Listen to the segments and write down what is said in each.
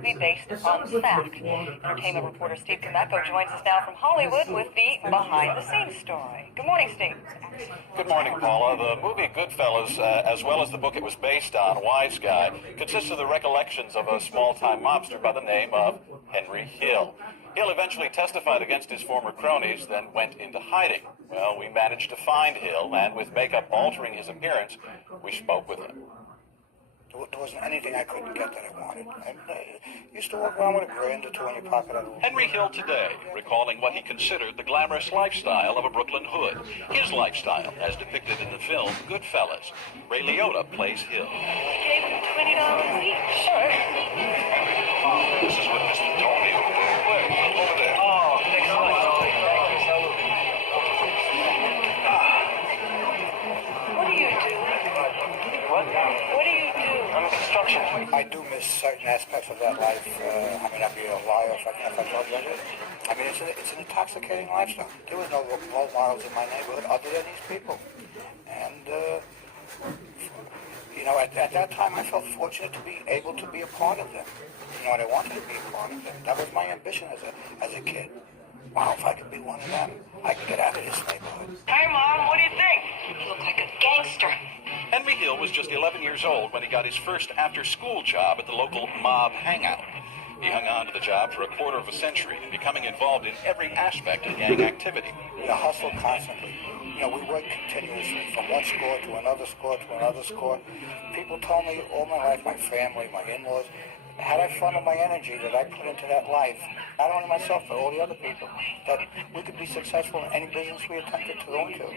movie based on fact. Entertainment reporter Steve Kameko joins us now from Hollywood with the behind-the-scenes story. Good morning, Steve. Good morning, Paula. The movie Goodfellas, as well as the book it was based on, Wise Guy, consists of the recollections of a small-time mobster by the name of Henry Hill. Hill eventually testified against his former cronies, then went into hiding. Well, we managed to find Hill, and with makeup altering his appearance, we spoke with him. There wasn't anything I couldn't get that I wanted. I used to walk around with $1 or $2 in your pocket. Henry Hill today, recalling what he considered the glamorous lifestyle of a Brooklyn hood. His lifestyle, as depicted in the film Goodfellas. Ray Liotta plays Hill. Gave him $20 each. Sure. This is what Mr. Tony over there. Oh, excellent. What do you do? What? What do you do? I'm in construction. I do miss certain aspects of that life. I'd be a liar if I told you I did. It's an intoxicating lifestyle. There was no role models in my neighborhood other than these people. And, at that time I felt fortunate to be able to be a part of them. And I wanted to be a part of them. That was my ambition as a kid. Wow, if I could be one of them, I could get out of this neighborhood. Hey, Mom, what do you think? You look like a gangster. Henry Hill was just 11 years old when he got his first after-school job at the local mob hangout. He hung on to the job for a quarter of a century, becoming involved in every aspect of gang activity. You hustle constantly. We worked continuously from one score to another score to another score. People told me all my life, my family, my in-laws, had I funded my energy that I put into that life, not only myself, but all the other people, that we could be successful in any business we attempted to go into.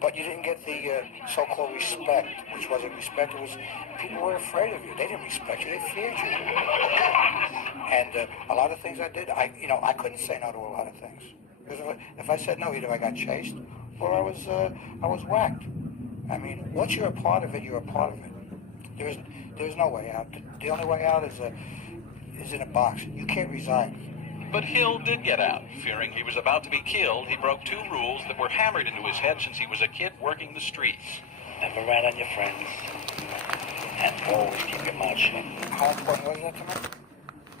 But you didn't get the so-called respect, which wasn't respect. It was people were afraid of you. They didn't respect you. They feared you. And a lot of things I did, I couldn't say no to a lot of things. Because if I said no, either I got chased or I was whacked. Once you're a part of it, you're a part of it. There's no way out. The only way out is in a box. You can't resign. But Hill did get out. Fearing he was about to be killed, he broke 2 rules that were hammered into his head since he was a kid working the streets. Never rat on your friends, and always keep your mouth shut. How important was that to me?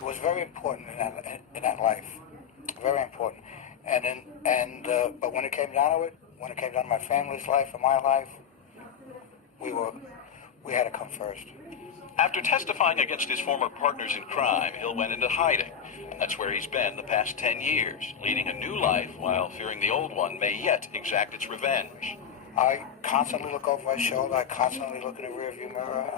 It was very important in that life. Very important. But when it came down to it, when it came down to my family's life and my life, we had to come first. After testifying against his former partners in crime, Hill went into hiding. And that's where he's been the past 10 years, leading a new life while fearing the old one may yet exact its revenge. I constantly look over my shoulder. I constantly look in the rearview mirror.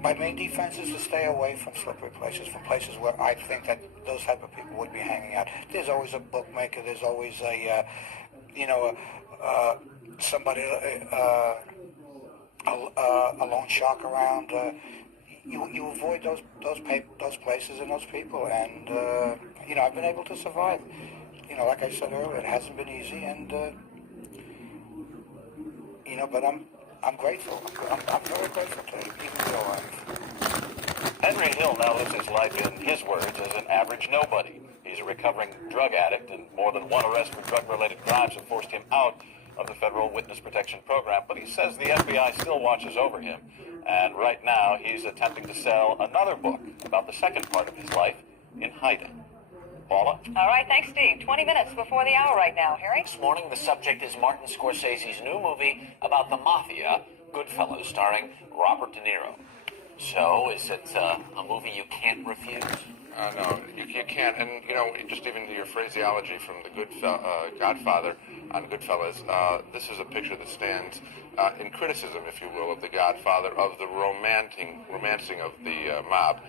My main defense is to stay away from slippery places, from places where I think that those type of people would be hanging out. There's always a bookmaker. There's always somebody, a loan shark around. You avoid those places and those people, and I've been able to survive. Like I said earlier, it hasn't been easy, and but I'm grateful. I'm very grateful to even your life. Henry Hill now lives his life, in his words, as an average nobody. He's a recovering drug addict, and more than one arrest for drug-related crimes have forced him out of the Federal Witness Protection Program. But he says the FBI still watches over him, and right now he's attempting to sell another book about the second part of his life in hiding. Paula? All right, thanks, Steve. 20 minutes before the hour right now. Harry? This morning, the subject is Martin Scorsese's new movie about the mafia, Goodfellas, starring Robert De Niro. So, is it a movie you can't refuse? No, you can't. And, just even your phraseology from the Godfather on Goodfellas, this is a picture that stands in criticism, if you will, of the Godfather, of the romancing of the mob.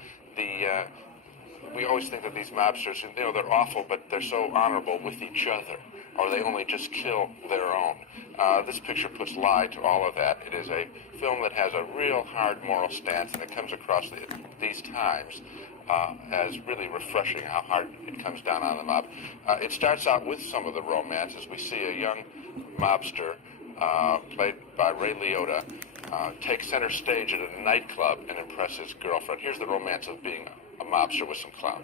We always think that these mobsters, they're awful, but they're so honorable with each other, or they only just kill their own. This picture puts lie to all of that. It is a film that has a real hard moral stance, and it comes across these times as really refreshing how hard it comes down on the mob. It starts out with some of the romance as we see a young mobster played by Ray Liotta take center stage at a nightclub and impress his girlfriend. Here's the romance of being a mobster with some clout.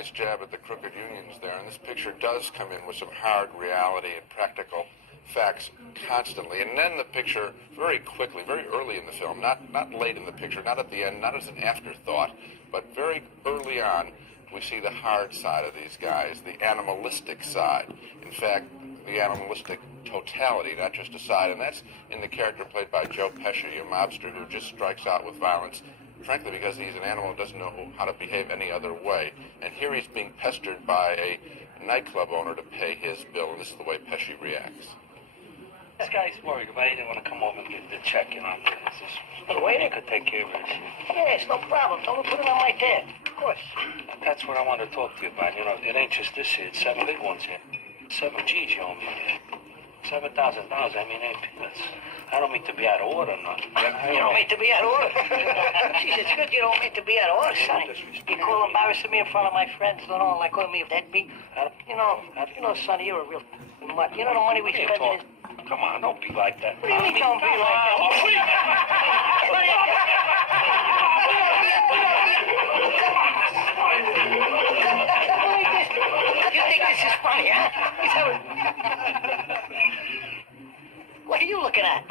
nice jab at the crooked unions there, and this picture does come in with some hard reality and practical facts constantly. And then the picture, very quickly, very early in the film, not late in the picture, not at the end, not as an afterthought, but very early on, we see the hard side of these guys, the animalistic side. In fact, the animalistic totality, not just a side, and that's in the character played by Joe Pesci, a mobster who just strikes out with violence, frankly because he's an animal and doesn't know how to behave any other way. And here he's being pestered by a nightclub owner to pay his bill, and this is the way Pesci reacts. This guy's worried about it. He didn't want to come over and get the check, you know. The waiter could take care of it. Yeah, it's no problem. Tell him to put it on my tab. Of course. That's what I want to talk to you about. You know, it ain't just this here. It's 7 big ones here. 7 G's you owe me here. $7,000, I mean, ain't peanuts. I don't mean to be out of order, no. You don't mean to be out of order. Jeez, it's good you don't mean to be out of order, Sonny. You call embarrassing me in front of my friends, you know, like calling me a deadbeat. You know, Sonny, you're a real mutt. You know the money we spend in this... Come on, don't be like that. What do you mean don't be like that? You think this is funny, huh? What are you looking at?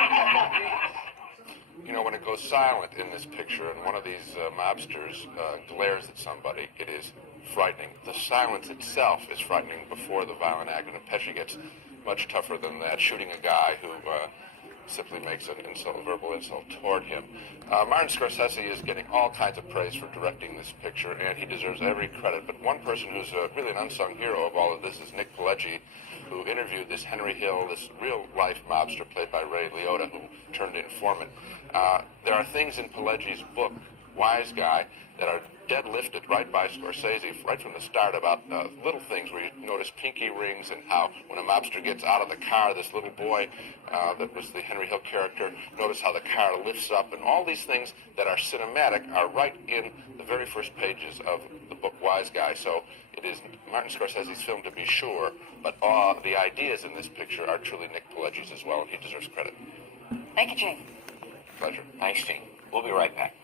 You know, when it goes silent in this picture and one of these mobsters glares at somebody, it is frightening. The silence itself is frightening before the violent act, and Pesci gets much tougher than that, shooting a guy who simply makes an insult, a verbal insult toward him. Martin Scorsese is getting all kinds of praise for directing this picture, and he deserves every credit. But one person who's really an unsung hero of all of this is Nick Pileggi, who interviewed this Henry Hill, this real-life mobster played by Ray Liotta, who turned informant. There are things in Pileggi's book, Wise Guy, that are dead lifted right by Scorsese right from the start about little things where you notice pinky rings and how when a mobster gets out of the car, this little boy that was the Henry Hill character, notice how the car lifts up, and all these things that are cinematic are right in the very first pages of the book Wise Guy. So it is Martin Scorsese's film to be sure, but the ideas in this picture are truly Nick Pileggi's as well, and he deserves credit. Thank you, Gene. Pleasure. Thanks, Gene. We'll be right back.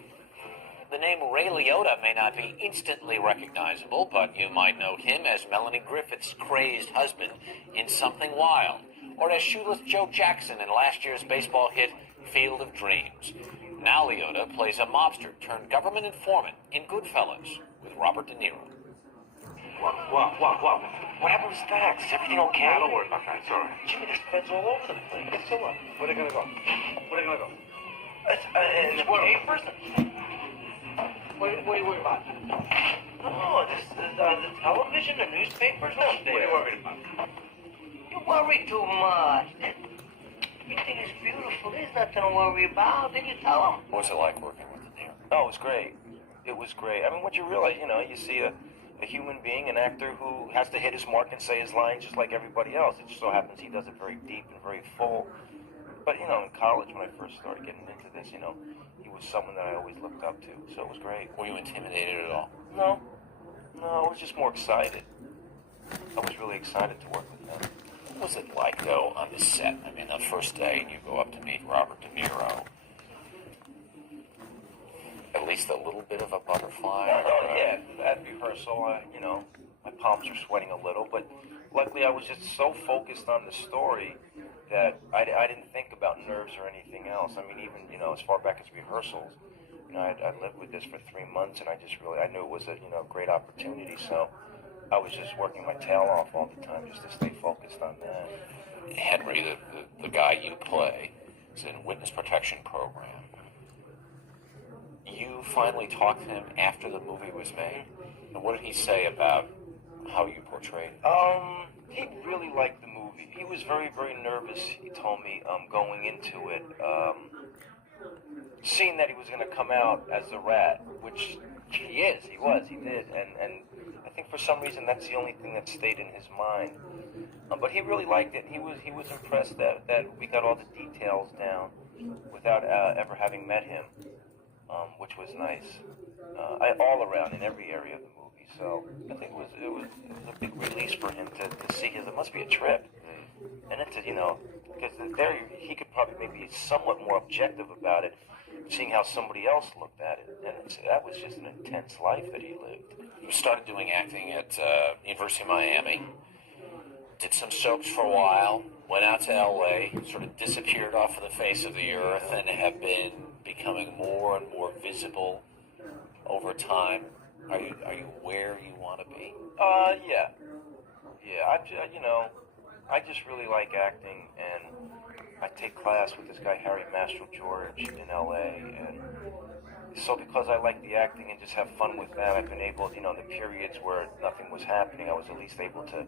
The name Ray Liotta may not be instantly recognizable, but you might note him as Melanie Griffith's crazed husband in Something Wild, or as shoeless Joe Jackson in last year's baseball hit Field of Dreams. Now Liotta plays a mobster turned government informant in Goodfellas with Robert De Niro. What? What happened with Stacks? Is everything okay? Yeah, don't worry about that. It's all right. Jimmy, there's feds all over the place. So what? Where are they going to go? It's papers? What are you worried about? No, the television, the newspapers, what are you worried about? You worry too much. Everything is beautiful. There's nothing to worry about. Then you tell them. What was it like working with De Niro? Oh, it was great. It was great. I mean, what you realize, you know, you see a human being, an actor who has to hit his mark and say his lines just like everybody else. It just so happens he does it very deep and very full. But, you know, in college when I first started getting into this, you know, he was someone that I always looked up to, so it was great. Were you intimidated at all? No, I was just more excited. I was really excited to work with him. What was it like, though, on the set? I mean, the first day, and you go up to meet Robert De Niro. At least a little bit of a butterfly? Yeah, at rehearsal, you know, my palms are sweating a little, but luckily I was just so focused on the story that I didn't think about nerves or anything else. I mean, even, you know, as far back as rehearsals, you know, I lived with this for 3 months, and I knew it was a, you know, great opportunity, so I was just working my tail off all the time just to stay focused on that. Henry, the guy you play, is in witness protection program. You finally talked to him after the movie was made, and what did he say about how you portrayed it? He really liked the movie. He was very, very nervous, he told me, going into it. Seeing that he was going to come out as the rat, which he did, and I think for some reason that's the only thing that stayed in his mind. But he really liked it. He was impressed that we got all the details down without ever having met him, which was nice. All around in every area of the movie. So I think it was a big release for him to see his. It must be a trip, and then to, you know, because there he could probably maybe be somewhat more objective about it. seeing how somebody else looked at it, and that was just an intense life that he lived. You started doing acting at University of Miami, did some soaps for a while, went out to L.A., sort of disappeared off of the face of the earth, and have been becoming more and more visible over time. Are you where you want to be? Yeah. I just really like acting, and I take class with this guy Harry Mastro George in L.A., and so because I like the acting and just have fun with that, I've been able, in the periods where nothing was happening, I was at least able to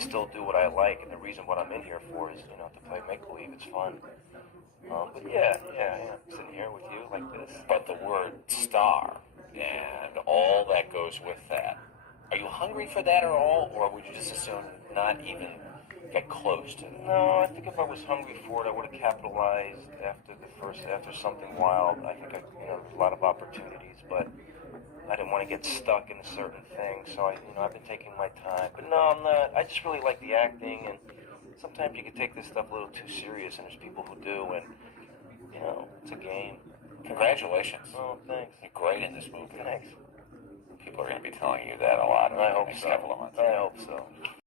still do what I like, and the reason what I'm in here for is, to play make-believe. It's fun. But yeah, sitting here with you like this. But the word star and all that goes with that, are you hungry for that at all, or would you just assume not even get close to it? No, I think if I was hungry for it, I would have capitalized after something wild. I think there's a lot of opportunities, but I didn't want to get stuck in a certain thing, so I've been taking my time. But no, I'm not. I just really like the acting, and sometimes you can take this stuff a little too serious, and there's people who do, and it's a game. Congratulations. Oh, thanks. You're great in this movie. Thanks. People are going to be telling you that a lot in I the hope next so. couple of months. I hope so.